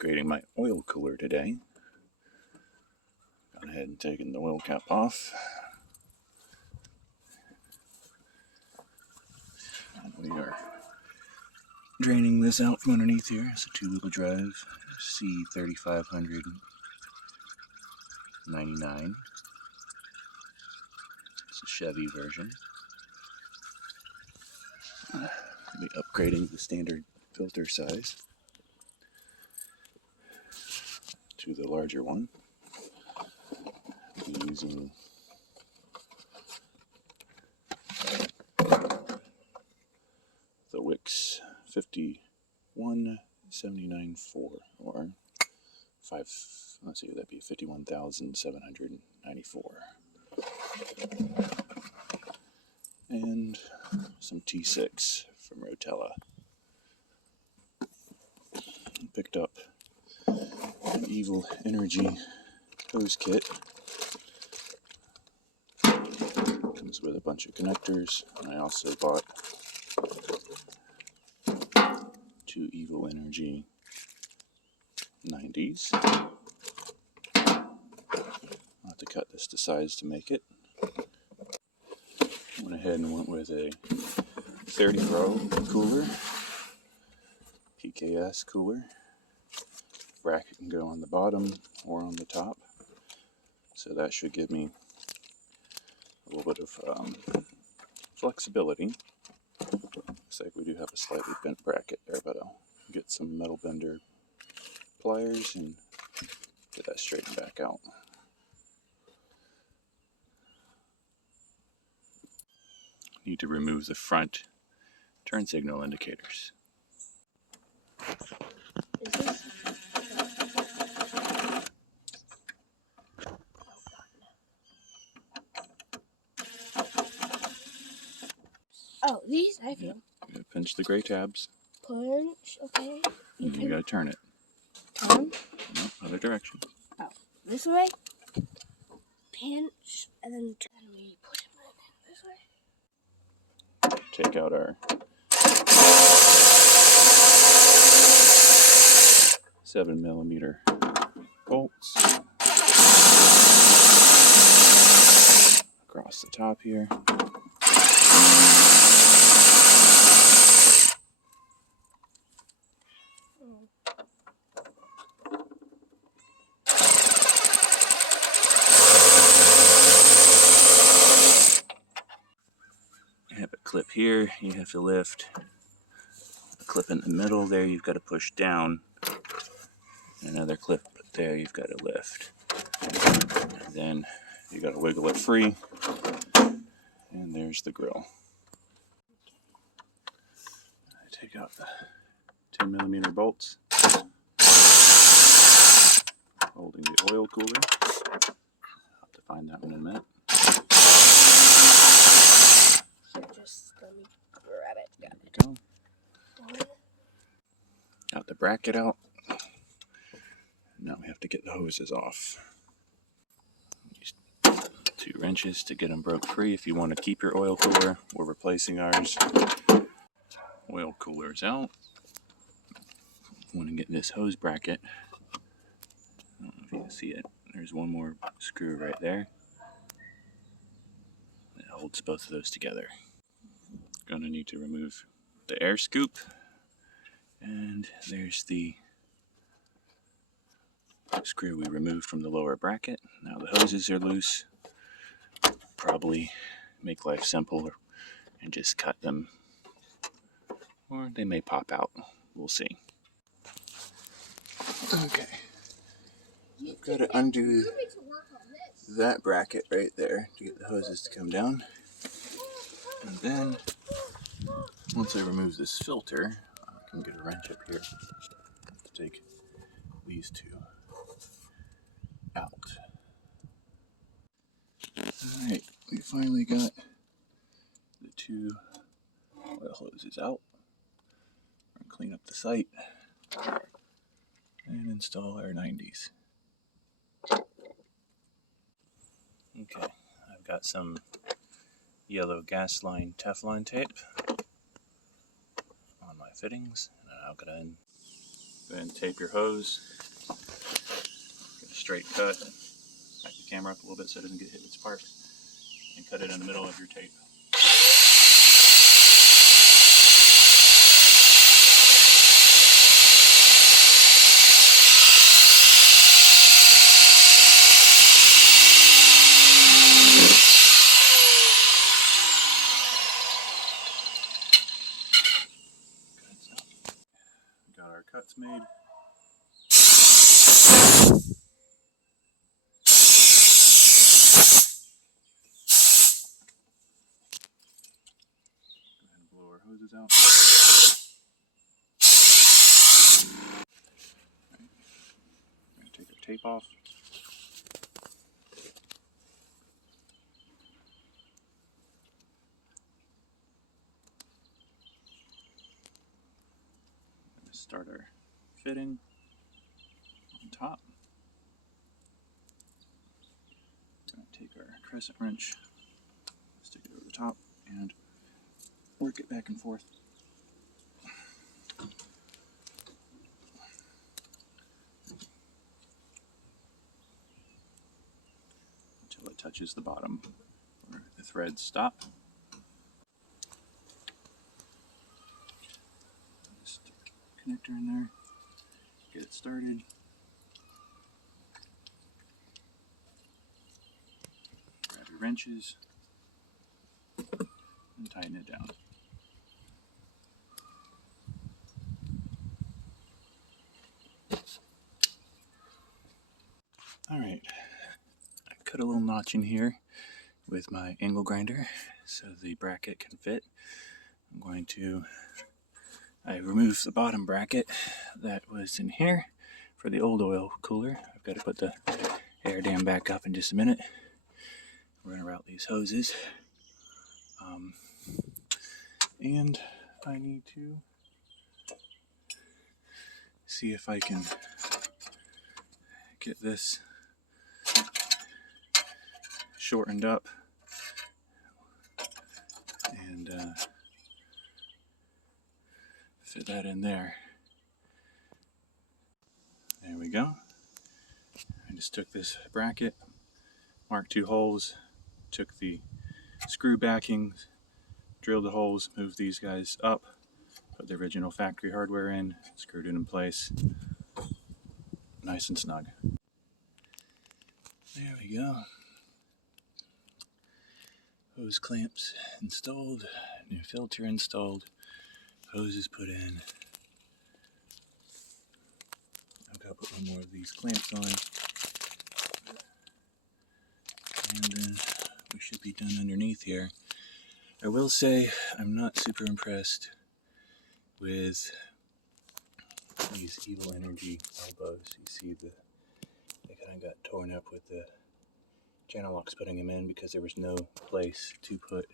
upgrading my oil cooler today. Gone ahead and taken the oil cap off. And we are draining this out from underneath here. It's a 2-wheel drive C3500 99. It's a Chevy version. I'll be upgrading the standard filter size to the larger one. I'll be using the Wix 51794 or 5. Let's see, that'd be 51,794. And some T6 from Rotella. Picked up an Evil Energy hose kit. Comes with a bunch of connectors. I also bought 2 Evil Energy 90s. I'll have to cut this to size to make it. Went ahead and went with a 30-row cooler, PKS cooler. Bracket can go on the bottom or on the top, so that should give me a little bit of flexibility. Looks like we do have a slightly bent bracket there, but I'll get some metal bender pliers and get that straightened back out. Need to remove the front turn signal indicators. Is this? Oh, these I feel. You pinch the gray tabs. Punch, okay. And you gotta turn it. Turn? No, other direction. Oh, this way? Pinch, and then turn. And we push it this way. Take out our 7mm bolts. Across the top here. You have a clip here, you have to lift. A clip in the middle there, you've got to push down. Another clip there, you've got to lift. And then you got to wiggle it free. And there's the grill. I take out the 10mm bolts, holding the oil cooler. I'll have to find that one in a minute. Just let me grab it. There we go. Got the bracket out. Now we have to get the hoses off. Use 2 wrenches to get them broke free if you want to keep your oil cooler. We're replacing ours. Oil cooler's out. Want to get this hose bracket. I don't know if you can see it. There's one more screw right there. It holds both of those together. Gonna need to remove the air scoop. And there's the screw we removed from the lower bracket. Now the hoses are loose. Probably make life simple and just cut them, or they may pop out. We'll see. Okay, I've got to undo that bracket right there to get the hoses to come down, and then once I remove this filter, I can get a wrench up here to take these 2 out. Alright, we finally got the 2 oil hoses out. We're going to clean up the site and install our 90s. Okay, I've got some yellow gas line Teflon tape on my fittings, and I'll go ahead and Then tape your hose. Get a straight cut. Back the camera up a little bit so it doesn't get hit with spark. And cut it in the middle of your tape. Got our cuts made. Blow our hoses out. We're going to take our tape off. We're going to start our fitting on top. We're going to take our crescent wrench, stick it over the top, and work it back and forth. Until it touches the bottom where the threads stop. Just stick a connector in there, get it started. Grab your wrenches and tighten it down. Alright, I cut a little notch in here with my angle grinder so the bracket can fit. I removed the bottom bracket that was in here for the old oil cooler. I've got to put the air dam back up in just a minute. We're going to route these hoses. And I need to see if I can get this shortened up and fit that in there. There we go. I just took this bracket, marked 2 holes, took the screw backings, drilled the holes, moved these guys up, put the original factory hardware in, screwed it in place, nice and snug. There we go. Hose clamps installed, new filter installed, hoses put in. I've got to put one more of these clamps on, and then we should be done underneath here. I will say I'm not super impressed with these Evil Energy elbows. You see they kind of got torn up with the channel locks putting them in because there was no place to put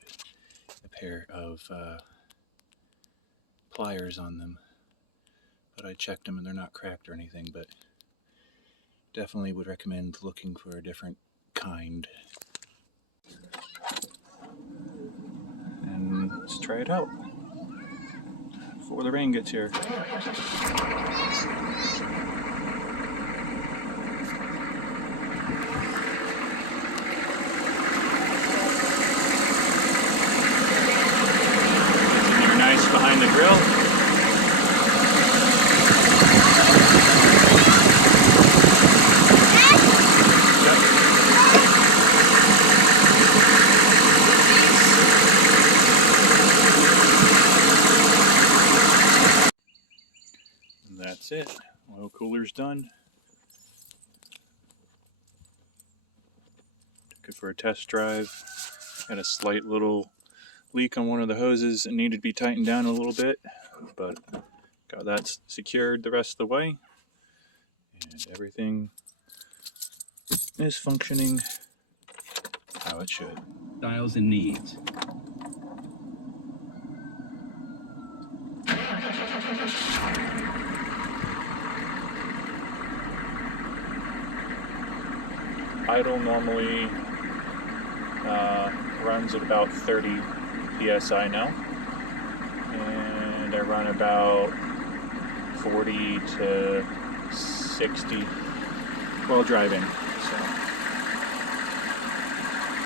a pair of pliers on them. But I checked them and they're not cracked or anything, but definitely would recommend looking for a different kind. And let's try it out before the rain gets here. Nice behind the grill. That's it. Oil cooler's done. Took it for a test drive. Had a slight little leak on one of the hoses. It needed to be tightened down a little bit, but got that secured the rest of the way. And everything is functioning how it should. Styles and needs. Idle normally runs at about 30 psi now, and I run about 40 to 60 while driving.